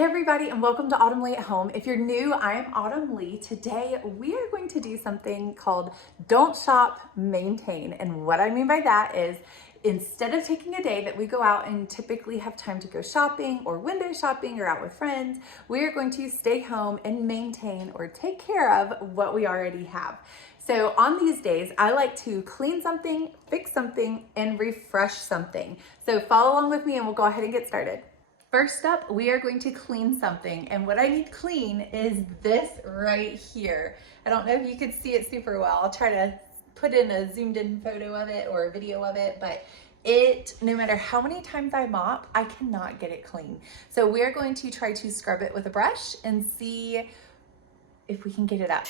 Hey everybody, and welcome to Autumn Lee at Home. If you're new, I am Autumn Lee. Today we are going to do something called Don't Shop, Maintain. And what I mean by that is instead of taking a day that we go out and typically have time to go shopping or window shopping or out with friends, we are going to stay home and maintain or take care of what we already have. So on these days, I like to clean something, fix something, and refresh something. So follow along with me and we'll go ahead and get started. First up, we are going to clean something, and what I need clean is this right here. I don't know if you could see it super well. I'll try to put in a zoomed in photo of it or a video of it, but no matter how many times I mop, I cannot get it clean. So we're going to try to scrub it with a brush and see if we can get it up.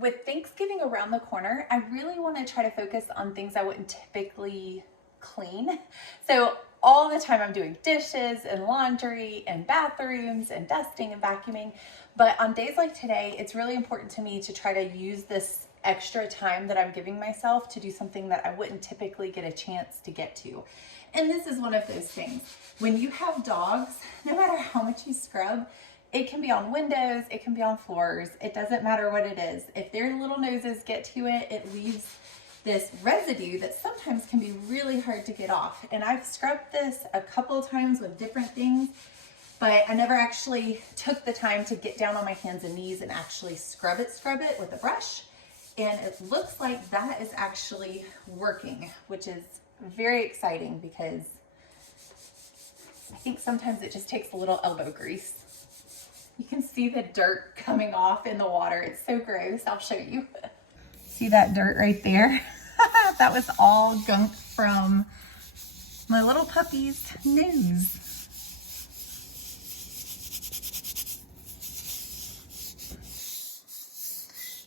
With Thanksgiving around the corner, I really want to try to focus on things I wouldn't typically clean. So all the time I'm doing dishes and laundry and bathrooms and dusting and vacuuming. But on days like today, it's really important to me to try to use this extra time that I'm giving myself to do something that I wouldn't typically get a chance to get to. And this is one of those things. When you have dogs, no matter how much you scrub, it can be on windows, it can be on floors, it doesn't matter what it is. If their little noses get to it, it leaves this residue that sometimes can be really hard to get off. And I've scrubbed this a couple of times with different things, but I never actually took the time to get down on my hands and knees and actually scrub it with a brush. And it looks like that is actually working, which is very exciting because I think sometimes it just takes a little elbow grease. You can see the dirt coming off in the water. It's so gross. I'll show you. See that dirt right there? That was all gunk from my little puppy's nose.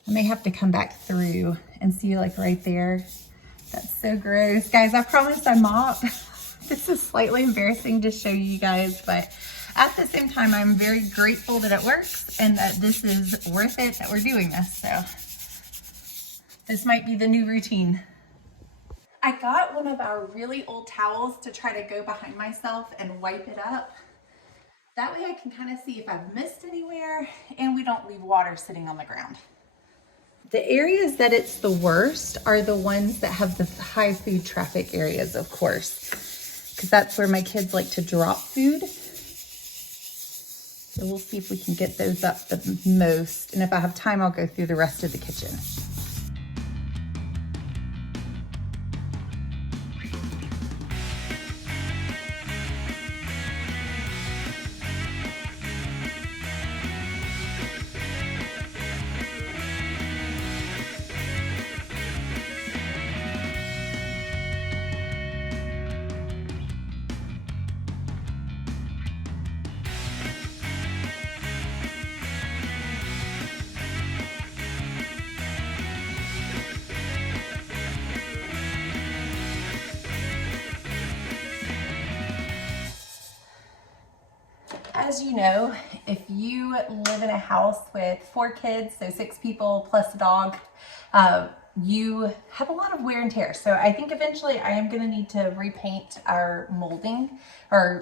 I may have to come back through and see like right there. That's so gross. Guys, I promise I mop. This is slightly embarrassing to show you guys, but at the same time, I'm very grateful that it works and that this is worth it that we're doing this. So this might be the new routine. I got one of our really old towels to try to go behind myself and wipe it up. That way I can kind of see if I've missed anywhere and we don't leave water sitting on the ground. The areas that it's the worst are the ones that have the high food traffic areas, of course, because that's where my kids like to drop food. So we'll see if we can get those up the most. And if I have time, I'll go through the rest of the kitchen. As you know, if you live in a house with 4 kids, so 6 people plus a dog, you have a lot of wear and tear. So I think eventually I am going to need to repaint our molding or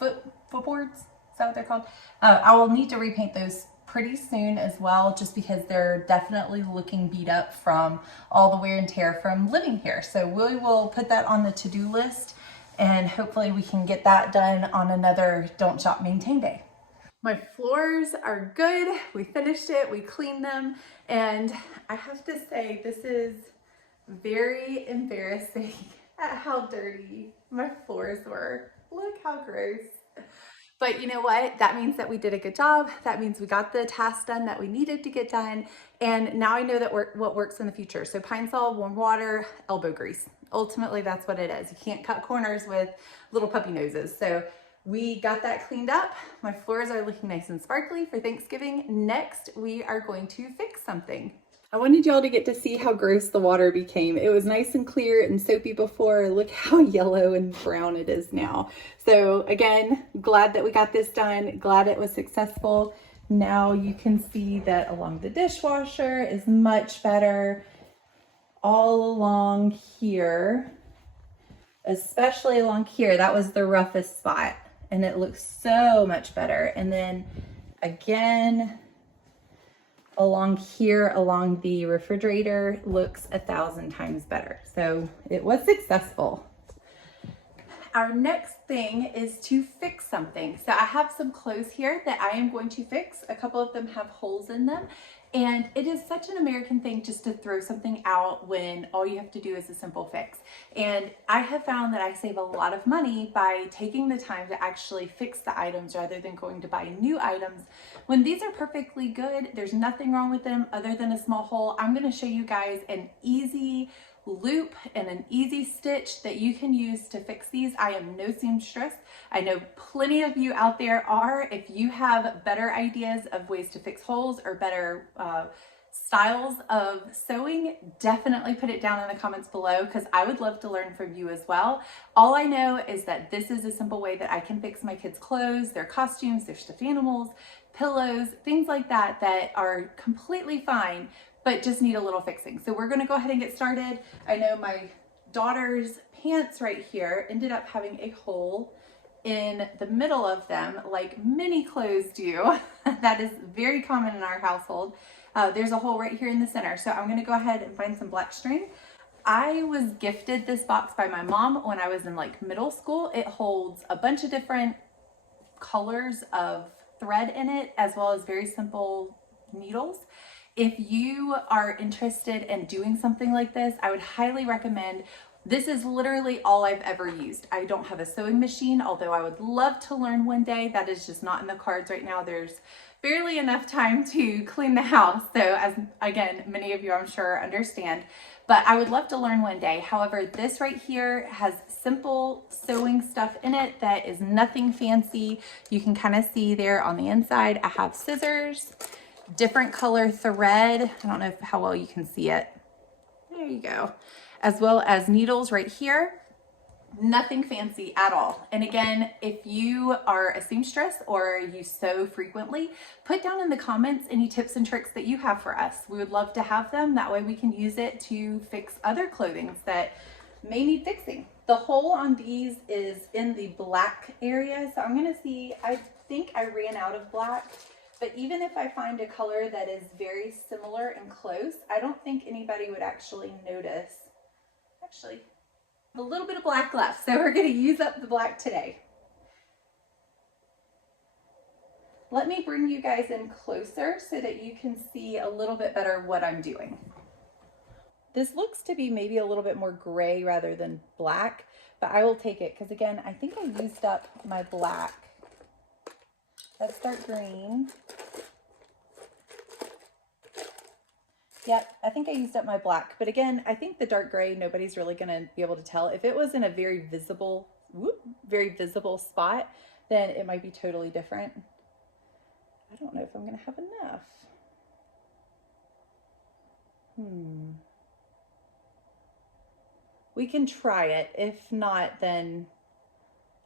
footboards. Is that what they're called? I will need to repaint those pretty soon as well, just because they're definitely looking beat up from all the wear and tear from living here. So we will put that on the to-do list, and hopefully we can get that done on another Don't Shop, Maintain day. My floors are good. We finished it, we cleaned them, and I have to say this is very embarrassing at how dirty my floors were. Look how gross. But you know what? That means that we did a good job. That means we got the task done that we needed to get done. And now I know that what works in the future. So pine sol, warm water, elbow grease. Ultimately, that's what it is. You can't cut corners with little puppy noses. So we got that cleaned up. My floors are looking nice and sparkly for Thanksgiving. Next, we are going to fix something. I wanted y'all to get to see how gross the water became. It was nice and clear and soapy before. Look how yellow and brown it is now. So again, glad that we got this done. Glad it was successful. Now you can see that along the dishwasher is much better. All along here, especially along here, that was the roughest spot, and it looks so much better. And then again, along here, along the refrigerator, looks 1,000 times better. So it was successful. Our next thing is to fix something. So I have some clothes here that I am going to fix. A couple of them have holes in them. And it is such an American thing just to throw something out when all you have to do is a simple fix. And I have found that I save a lot of money by taking the time to actually fix the items rather than going to buy new items. When these are perfectly good, there's nothing wrong with them other than a small hole. I'm going to show you guys an easy loop and an easy stitch that you can use to fix these. I am no seamstress. I know plenty of you out there are. If you have better ideas of ways to fix holes or better styles of sewing, definitely put it down in the comments below, because I would love to learn from you as well. All I know is that this is a simple way that I can fix my kids' clothes, their costumes, their stuffed animals, pillows, things like that that are completely fine, but just need a little fixing. So we're gonna go ahead and get started. I know my daughter's pants right here ended up having a hole in the middle of them, like many clothes do. That is very common in our household. There's a hole right here in the center. So I'm gonna go ahead and find some black string. I was gifted this box by my mom when I was in like middle school. It holds a bunch of different colors of thread in it, as well as very simple needles. If you are interested in doing something like this, I would highly recommend. This is literally all I've ever used. I don't have a sewing machine, although I would love to learn one day. That is just not in the cards right now. There's barely enough time to clean the house. So as again, many of you I'm sure understand, but I would love to learn one day. However, this right here has simple sewing stuff in it that is nothing fancy. You can kind of see there on the inside, I have scissors, different color thread. I don't know how well you can see it. There you go. As well as needles right here. Nothing fancy at all. And again, if you are a seamstress or you sew frequently, put down in the comments any tips and tricks that you have for us. We would love to have them. That way we can use it to fix other clothing that may need fixing. The hole on these is in the black area. So I'm gonna see, I think I ran out of black, but even if I find a color that is very similar and close, I don't think anybody would actually notice. Actually, a little bit of black left, so we're going to use up the black today. Let me bring you guys in closer so that you can see a little bit better what I'm doing. This looks to be maybe a little bit more gray rather than black, but I will take it because again, I think I used up my black. Let's start green. Yep, I think I used up my black, but again, I think the dark gray, nobody's really gonna be able to tell. If it was in a very visible spot, then it might be totally different. I don't know if I'm gonna have enough. We can try it. If not, then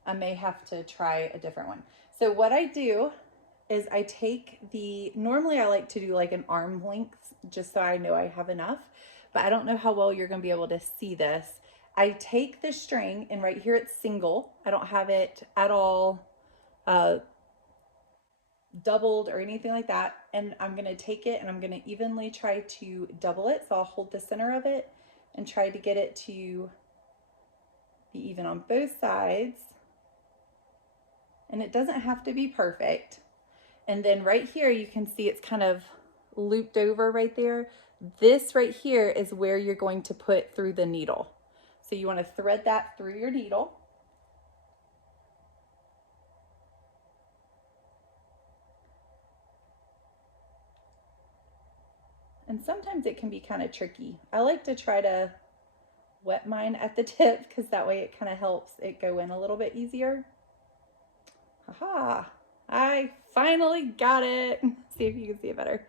I may have to try a different one. So what I do is I take normally I like to do like an arm length just so I know I have enough, but I don't know how well you're gonna be able to see this. I take the string and right here it's single. I don't have it at all doubled or anything like that. And I'm gonna take it and I'm gonna evenly try to double it. So I'll hold the center of it and try to get it to be even on both sides. And it doesn't have to be perfect. And then right here, you can see it's kind of looped over right there. This right here is where you're going to put through the needle. So you want to thread that through your needle. And sometimes it can be kind of tricky. I like to try to wet mine at the tip because that way it kind of helps it go in a little bit easier. Haha, I finally got it. See if you can see it better.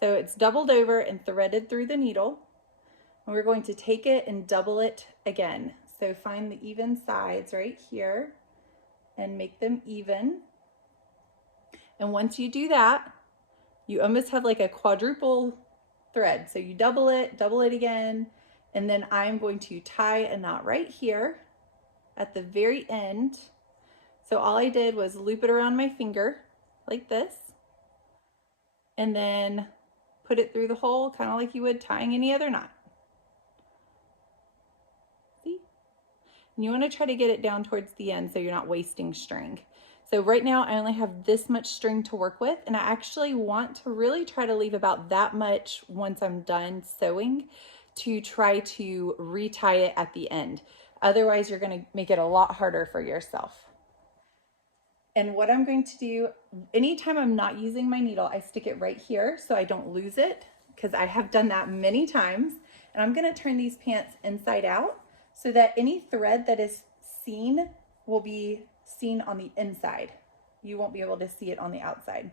So it's doubled over and threaded through the needle. And we're going to take it and double it again. So find the even sides right here and make them even. And once you do that, you almost have like a quadruple thread. So you double it again, and then I'm going to tie a knot right here at the very end. So all I did was loop it around my finger like this, and then put it through the hole, kind of like you would tying any other knot. See? And you want to try to get it down towards the end so you're not wasting string. So right now I only have this much string to work with, and I actually want to really try to leave about that much once I'm done sewing to try to retie it at the end. Otherwise, you're going to make it a lot harder for yourself. And what I'm going to do, anytime I'm not using my needle, I stick it right here so I don't lose it, because I have done that many times. And I'm going to turn these pants inside out so that any thread that is seen will be seen on the inside. You won't be able to see it on the outside.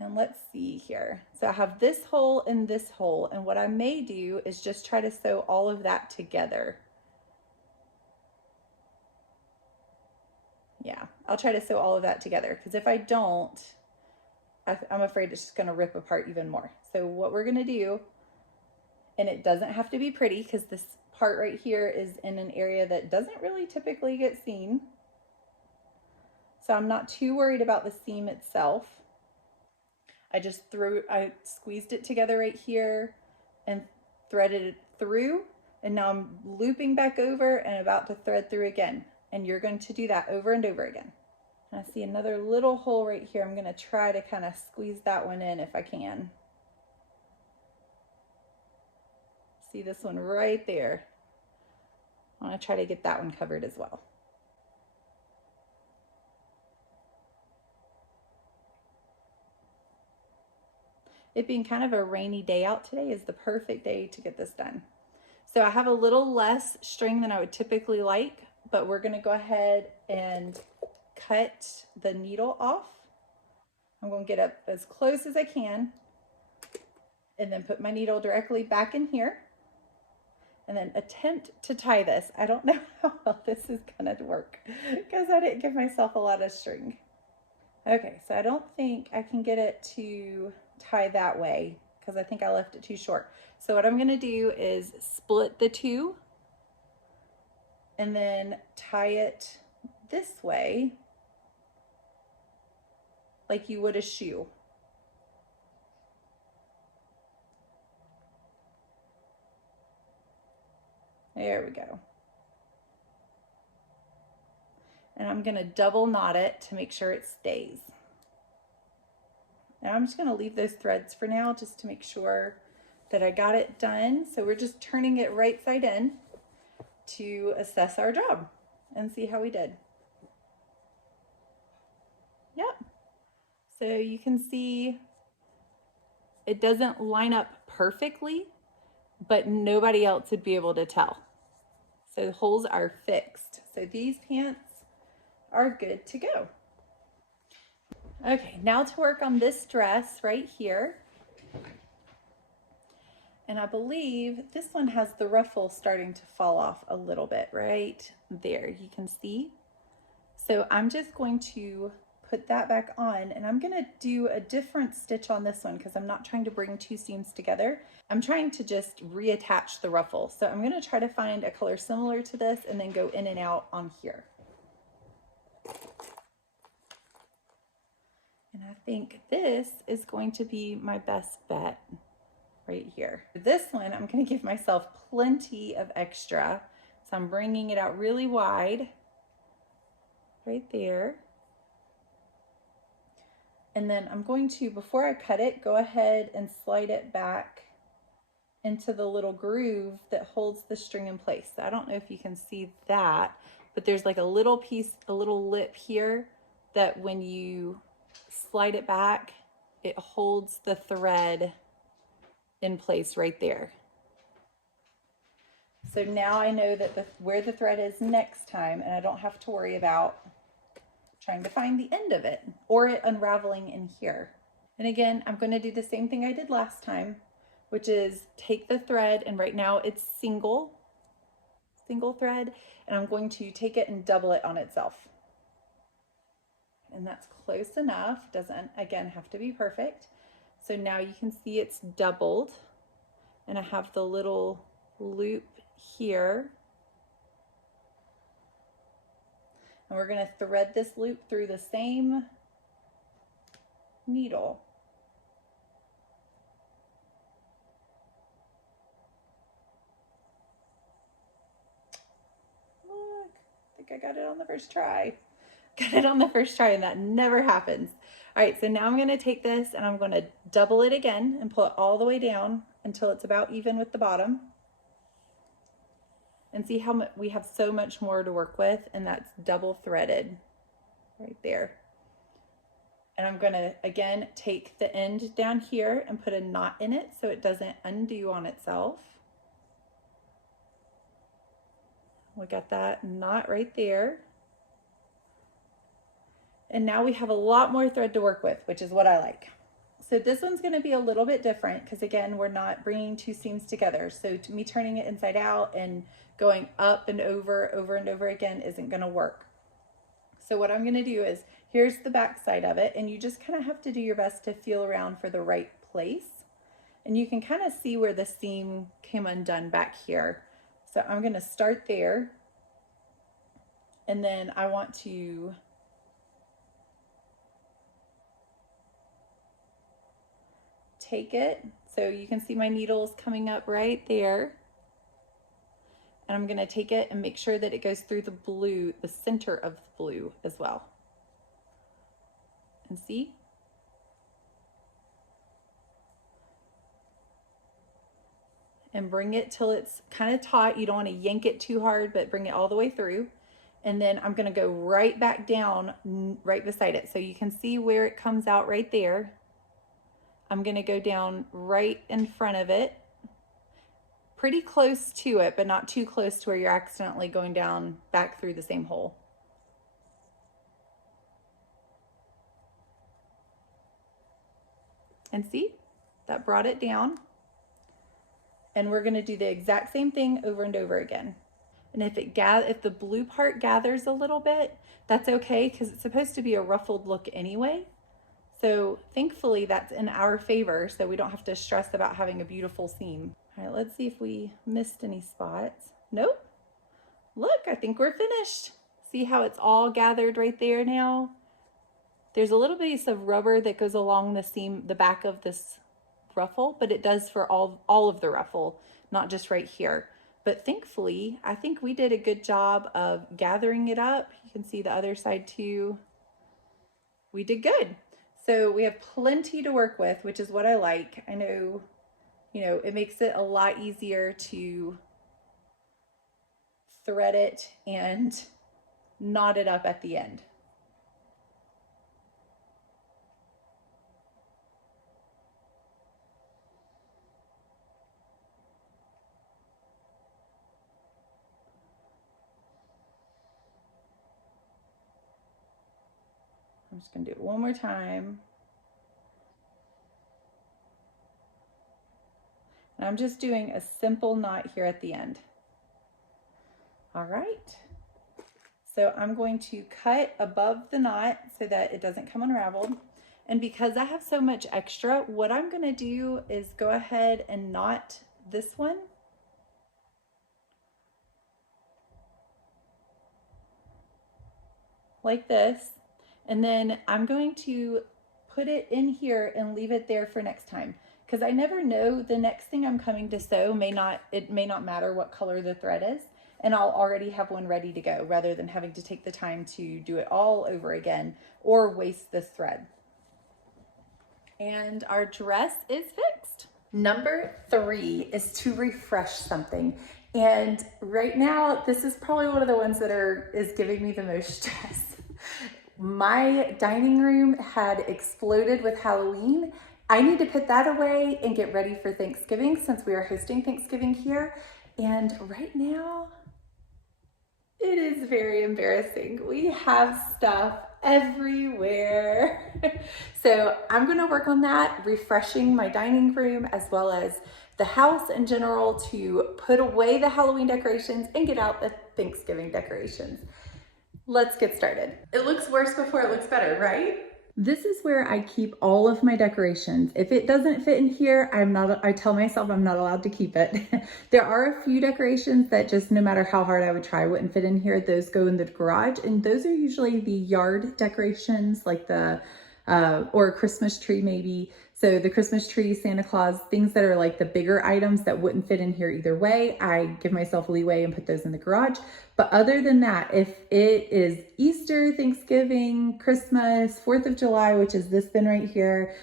And let's see here. So I have this hole and this hole, and what I may do is just try to sew all of that together. Yeah, I'll try to sew all of that together, because if I don't, I'm afraid it's just going to rip apart even more. So what we're going to do, and it doesn't have to be pretty because this part right here is in an area that doesn't really typically get seen. So I'm not too worried about the seam itself. I squeezed it together right here and threaded it through, and now I'm looping back over and about to thread through again. And you're going to do that over and over again. And I see another little hole right here. I'm going to try to kind of squeeze that one in if I can. See this one right there? I want to try to get that one covered as well. It being kind of a rainy day out today is the perfect day to get this done. So I have a little less string than I would typically like, but we're going to go ahead and cut the needle off. I'm going to get up as close as I can and then put my needle directly back in here and then attempt to tie this. I don't know how well this is going to work because I didn't give myself a lot of string. Okay, so I don't think I can get it to tie that way because I think I left it too short. So what I'm going to do is split the two and then tie it this way like you would a shoe. There we go. And I'm going to double knot it to make sure it stays. Now I'm just going to leave those threads for now just to make sure that I got it done. So we're just turning it right side in to assess our job and see how we did. Yep. So you can see it doesn't line up perfectly, but nobody else would be able to tell. So the holes are fixed. So these pants are good to go. Okay, now to work on this dress right here. And I believe this one has the ruffle starting to fall off a little bit right there. You can see. So I'm just going to put that back on, and I'm going to do a different stitch on this one because I'm not trying to bring two seams together. I'm trying to just reattach the ruffle. So I'm going to try to find a color similar to this and then go in and out on here. And I think this is going to be my best bet right here. For this one, I'm going to give myself plenty of extra. So I'm bringing it out really wide right there. And then I'm going to, before I cut it, go ahead and slide it back into the little groove that holds the string in place. So I don't know if you can see that, but there's like a little piece, a little lip here that when you slide it back, it holds the thread in place right there. So now I know that where the thread is next time, and I don't have to worry about trying to find the end of it or it unraveling in here. And again, I'm going to do the same thing I did last time, which is take the thread, and right now it's single thread, and I'm going to take it and double it on itself. And that's close enough. Doesn't, again, have to be perfect. So now you can see it's doubled, and I have the little loop here. And we're going to thread this loop through the same needle. Look, I think I got it on the first try. Got it on the first try, and that never happens. All right, so now I'm going to take this and I'm going to double it again and pull it all the way down until it's about even with the bottom. And see how much we have so much more to work with, and that's double threaded right there. And I'm going to again take the end down here and put a knot in it so it doesn't undo on itself. We got that knot right there. And now we have a lot more thread to work with, which is what I like. So this one's going to be a little bit different because, again, we're not bringing two seams together. So to me, turning it inside out and going up and over and over again isn't going to work. So what I'm going to do is, here's the back side of it, and you just kind of have to do your best to feel around for the right place. And you can kind of see where the seam came undone back here. So I'm going to start there, and then I want to take it, so you can see my needles coming up right there, and I'm going to take it and make sure that it goes through the blue, the center of the blue as well. And see? And bring it till it's kind of taut. You don't want to yank it too hard, but bring it all the way through. And then I'm going to go right back down right beside it, so you can see where it comes out right there. I'm going to go down right in front of it, pretty close to it, but not too close to where you're accidentally going down back through the same hole. And see, that brought it down. And we're going to do the exact same thing over and over again. And if the blue part gathers a little bit, that's okay, because it's supposed to be a ruffled look anyway. So thankfully that's in our favor, so we don't have to stress about having a beautiful seam. All right, let's see if we missed any spots. Nope. Look, I think we're finished. See how it's all gathered right there now? There's a little piece of rubber that goes along the seam, the back of this ruffle, but it does for all of the ruffle, not just right here. But thankfully, I think we did a good job of gathering it up. You can see the other side too. We did good. So we have plenty to work with, which is what I like. I know, it makes it a lot easier to thread it and knot it up at the end. I'm just going to do it one more time. And I'm just doing a simple knot here at the end. All right. So I'm going to cut above the knot so that it doesn't come unraveled. And because I have so much extra, what I'm going to do is go ahead and knot this one. Like this. And then I'm going to put it in here and leave it there for next time, because I never know, the next thing I'm coming to sew it may not matter what color the thread is, and I'll already have one ready to go rather than having to take the time to do it all over again or waste this thread. And our dress is fixed. Number 3 is to refresh something. And right now, this is probably one of the ones that is giving me the most stress. My dining room had exploded with Halloween. I need to put that away and get ready for Thanksgiving, since we are hosting Thanksgiving here. And right now, it is very embarrassing. We have stuff everywhere. So I'm going to work on that, refreshing my dining room as well as the house in general, to put away the Halloween decorations and get out the Thanksgiving decorations. Let's get started. It looks worse before it looks better, right? This is where I keep all of my decorations. If it doesn't fit in here, I tell myself I'm not allowed to keep it. There are a few decorations that just no matter how hard I would try wouldn't fit in here. Those go in the garage, and those are usually the yard decorations, like the or a Christmas tree maybe. So the Christmas tree, Santa Claus, things that are like the bigger items that wouldn't fit in here either way, I give myself leeway and put those in the garage. But other than that, if it is Easter, Thanksgiving, Christmas, 4th of July, which is this bin right here,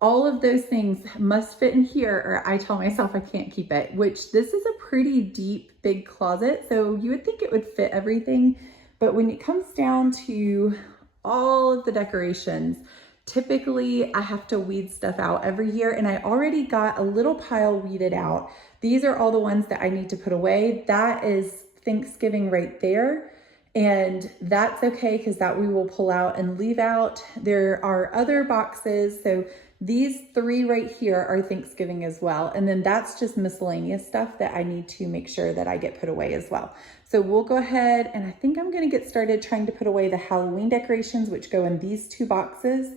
all of those things must fit in here or I tell myself I can't keep it, which this is a pretty deep, big closet. So you would think it would fit everything. But when it comes down to all of the decorations, typically I have to weed stuff out every year, and I already got a little pile weeded out. These are all the ones that I need to put away. That is Thanksgiving right there. And that's okay because that we will pull out and leave out. There are other boxes. So these 3 right here are Thanksgiving as well. And then that's just miscellaneous stuff that I need to make sure that I get put away as well. So we'll go ahead, and I think I'm going to get started trying to put away the Halloween decorations, which go in these 2 boxes.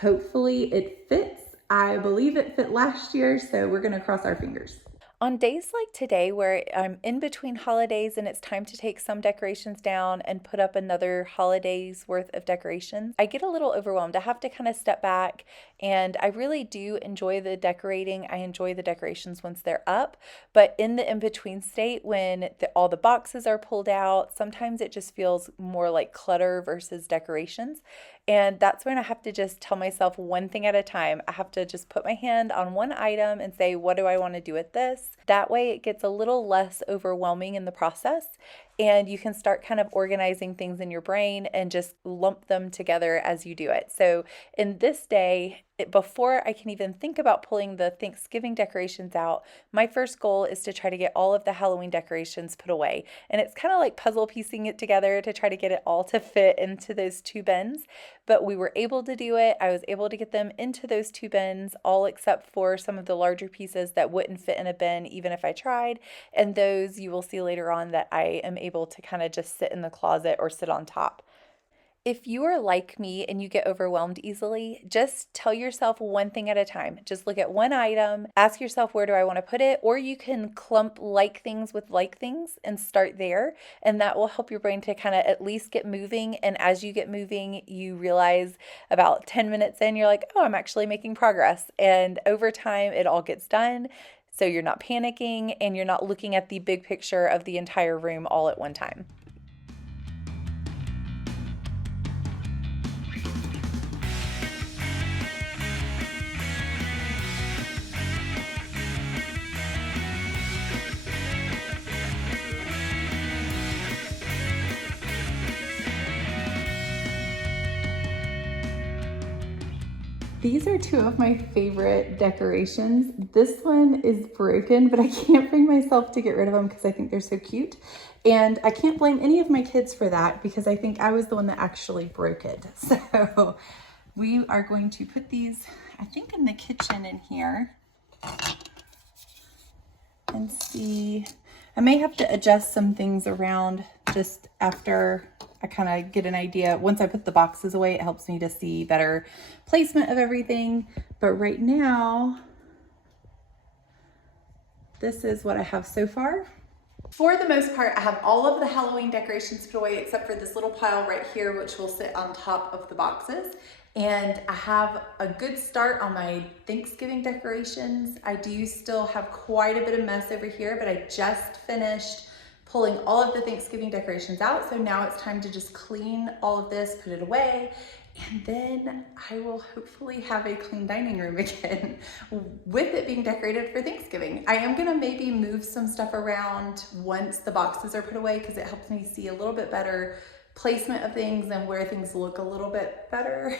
Hopefully it fits. I believe it fit last year, so we're going to cross our fingers. On days like today where I'm in between holidays and it's time to take some decorations down and put up another holiday's worth of decorations, I get a little overwhelmed. I have to kind of step back, and I really do enjoy the decorating. I enjoy the decorations once they're up, but in the in-between state when all the boxes are pulled out, sometimes it just feels more like clutter versus decorations. And that's when I have to just tell myself one thing at a time. I have to just put my hand on one item and say, what do I want to do with this? That way it gets a little less overwhelming in the process, and you can start kind of organizing things in your brain and just lump them together as you do it. So in this day, before I can even think about pulling the Thanksgiving decorations out, my first goal is to try to get all of the Halloween decorations put away. And it's kind of like puzzle piecing it together to try to get it all to fit into those 2 bins. But we were able to do it. I was able to get them into those 2 bins, all except for some of the larger pieces that wouldn't fit in a bin even if I tried. And those you will see later on that I am able to kind of just sit in the closet or sit on top. If you are like me and you get overwhelmed easily, just tell yourself one thing at a time. Just look at one item, ask yourself, where do I want to put it? Or you can clump like things with like things and start there. And that will help your brain to kind of at least get moving. And as you get moving, you realize about 10 minutes in, you're like, oh, I'm actually making progress. And over time, it all gets done. So you're not panicking and you're not looking at the big picture of the entire room all at one time. These are 2 of my favorite decorations. This one is broken, but I can't bring myself to get rid of them because I think they're so cute. And I can't blame any of my kids for that because I think I was the one that actually broke it. So we are going to put these, I think, in the kitchen in here and see. I may have to adjust some things around just after I kind of get an idea. Once I put the boxes away, it helps me to see better placement of everything. But right now, this is what I have so far. For the most part, I have all of the Halloween decorations put away except for this little pile right here, which will sit on top of the boxes. And I have a good start on my Thanksgiving decorations. I do still have quite a bit of mess over here, but I just finished pulling all of the Thanksgiving decorations out. So now it's time to just clean all of this, put it away, and then I will hopefully have a clean dining room again with it being decorated for Thanksgiving. I am gonna maybe move some stuff around once the boxes are put away because it helps me see a little bit better placement of things and where things look a little bit better.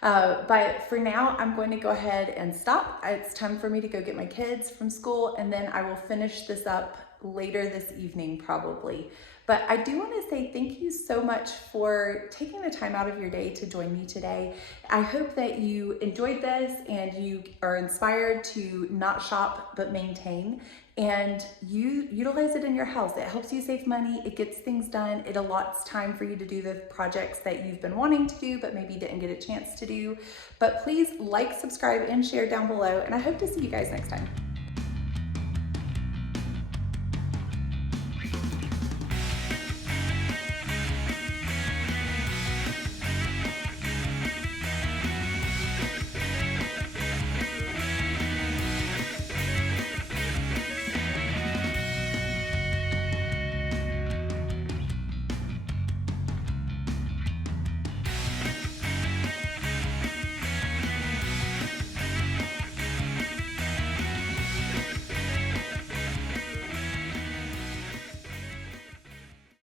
But for now, I'm going to go ahead and stop. It's time for me to go get my kids from school, and then I will finish this up later this evening probably. But I do want to say thank you so much for taking the time out of your day to join me today. I hope that you enjoyed this and you are inspired to not shop but maintain, and you utilize it in your house. It helps you save money, it gets things done, it allots time for you to do the projects that you've been wanting to do but maybe didn't get a chance to do. But please like, subscribe, and share down below, and I hope to see you guys next time.